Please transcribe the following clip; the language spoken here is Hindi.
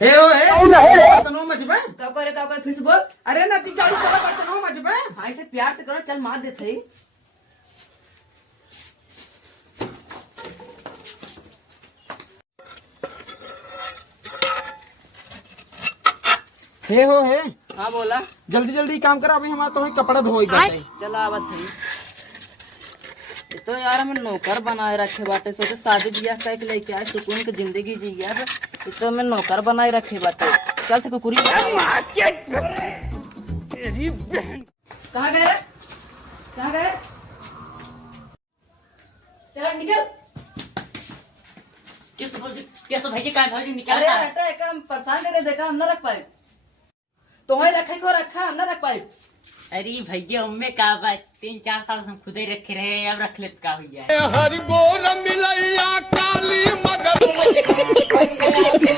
हे ओ हे तनो मजबे का करे फिर से बोल। अरे नती गाड़ी चला तनो मजबे हाँ इसे प्यार से करो, चल मार दे थई। हे हो हे हाँ बोला। जल्दी जल्दी काम करा, अभी हमारा तो ही कपड़ा धोई बाटे। चल आवत थई। ये तो यार हमें नौकर बनाए रखे बाटे, सोचे शादी ब्याह करके लेके आए सुकून की जिंदगी जी यार। ये तो हमें नौकर बनाए रखे बाटे। चल थे कुकुरी कहाँ गए? कहाँ गए? चल निकल। कैसे भाई काम भाई निकाल अरे हटा है काम, परेशान करे देखा हम ना रख पाए। तुम्हें रखे को रखा हम ना रख पाए। अरे भैया उम्मे का बात 3-4 साल से हम खुद ही रखे रहे, अब रख लेत का भैया। हरि बोल मिलैया काली मगध